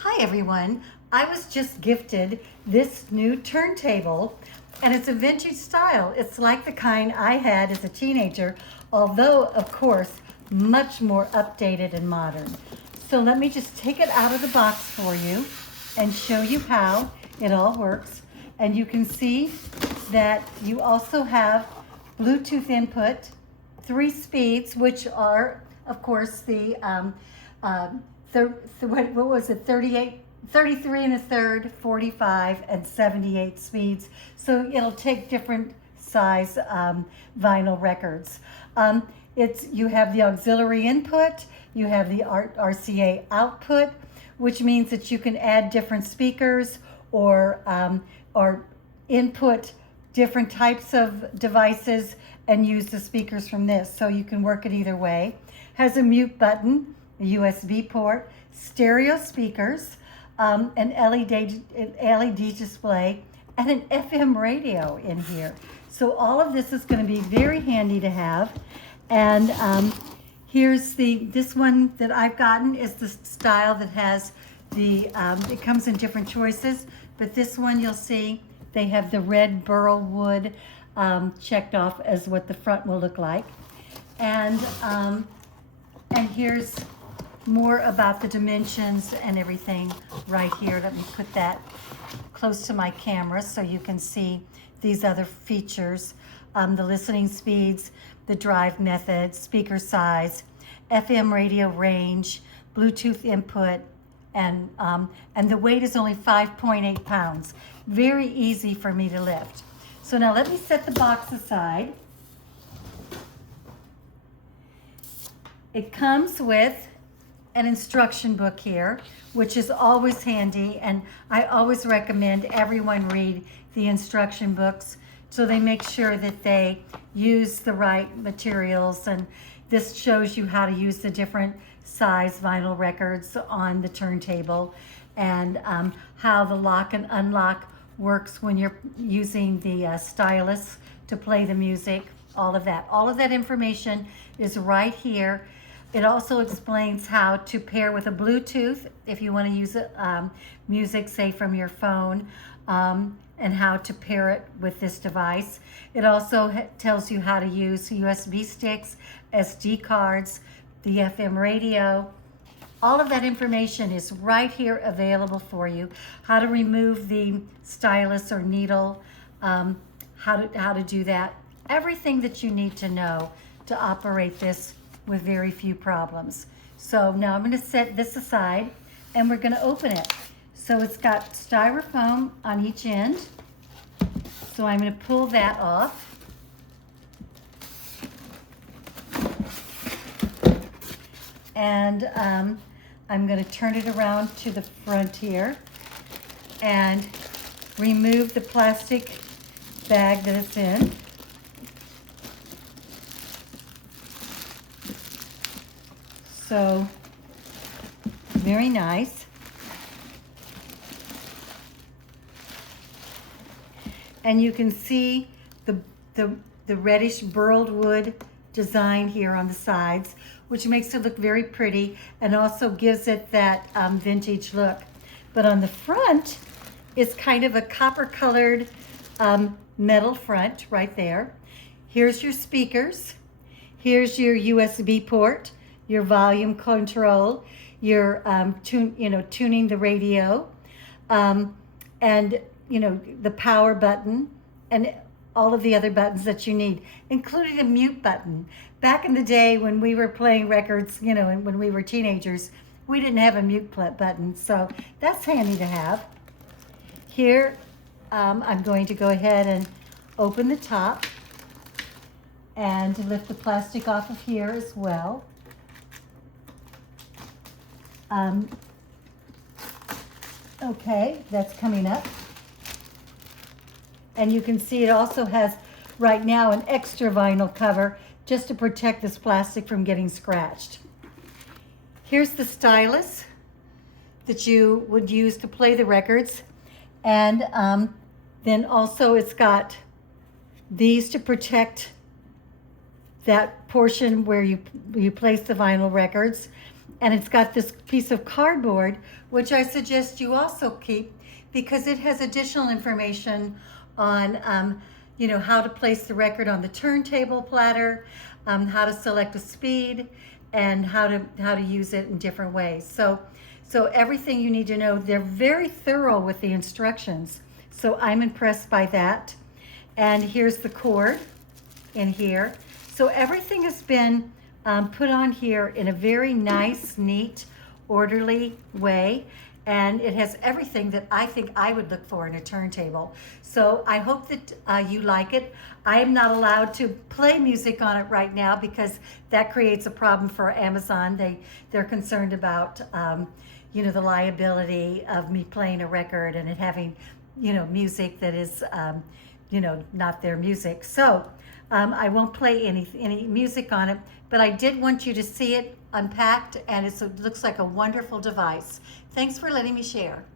Hi everyone, I was just gifted this new turntable and it's a vintage style. It's like the kind I had as a teenager, although of course much more updated and modern. So let me just take it out of the box for you and show you how it all works. And you can see that you also have Bluetooth input, 3 speeds, which are of course the what was it, 38, 33 and a third, 45 and 78 speeds. So it'll take different size vinyl records. You have the auxiliary input, you have the RCA output, which means that you can add different speakers or input different types of devices and use the speakers from this. So you can work it either way. Has a mute button, a USB port, stereo speakers, an LED display, and an FM radio in here. So all of this is going to be very handy to have. And here's this one that I've gotten is the style that has it comes in different choices, but this one you'll see they have the red burl wood checked off as what the front will look like. And here's more about the dimensions and everything right here. Let me put that close to my camera so you can see these other features. The listening speeds, the drive method, speaker size, FM radio range, Bluetooth input, and the weight is only 5.8 pounds. Very easy for me to lift. So now let me set the box aside. It comes with an instruction book here, which is always handy, and I always recommend everyone read the instruction books so they make sure that they use the right materials. And this shows you how to use the different size vinyl records on the turntable, and how the lock and unlock works when you're using the stylus to play the music. All of that information is right here. It also explains how to pair with a Bluetooth if you want to use music, say from your phone, and how to pair it with this device. It also tells you how to use USB sticks, SD cards, the FM radio. All of that information is right here available for you. How to remove the stylus or needle, how to do that. Everything that you need to know to operate this with very few problems. So now I'm going to set this aside and we're going to open it. So it's got styrofoam on each end. So I'm going to pull that off. And I'm going to turn it around to the front here and remove the plastic bag that it's in. So, very nice. And you can see the reddish burled wood design here on the sides, which makes it look very pretty and also gives it that vintage look. But on the front, it's kind of a copper colored metal front right there. Here's your speakers. Here's your USB port, your volume control, your tuning the radio, and the power button, and all of the other buttons that you need, including a mute button. Back in the day when we were playing records, and when we were teenagers, we didn't have a mute button, so that's handy to have. Here, I'm going to go ahead and open the top and lift the plastic off of here as well. Okay, that's coming up. And you can see it also has right now an extra vinyl cover just to protect this plastic from getting scratched. Here's the stylus that you would use to play the records. And then also it's got these to protect that portion where you place the vinyl records. And it's got this piece of cardboard, which I suggest you also keep because it has additional information on, how to place the record on the turntable platter, how to select a speed, and how to use it in different ways. So everything you need to know. They're very thorough with the instructions. So I'm impressed by that. And here's the cord in here. So everything has been put on here in a very nice, neat, orderly way. And it has everything that I think I would look for in a turntable. So I hope that you like it. I am not allowed to play music on it right now because that creates a problem for Amazon. They're concerned about the liability of me playing a record and it having music that is not their music. So I won't play any music on it, but I did want you to see it unpacked, and it looks like a wonderful device. Thanks for letting me share.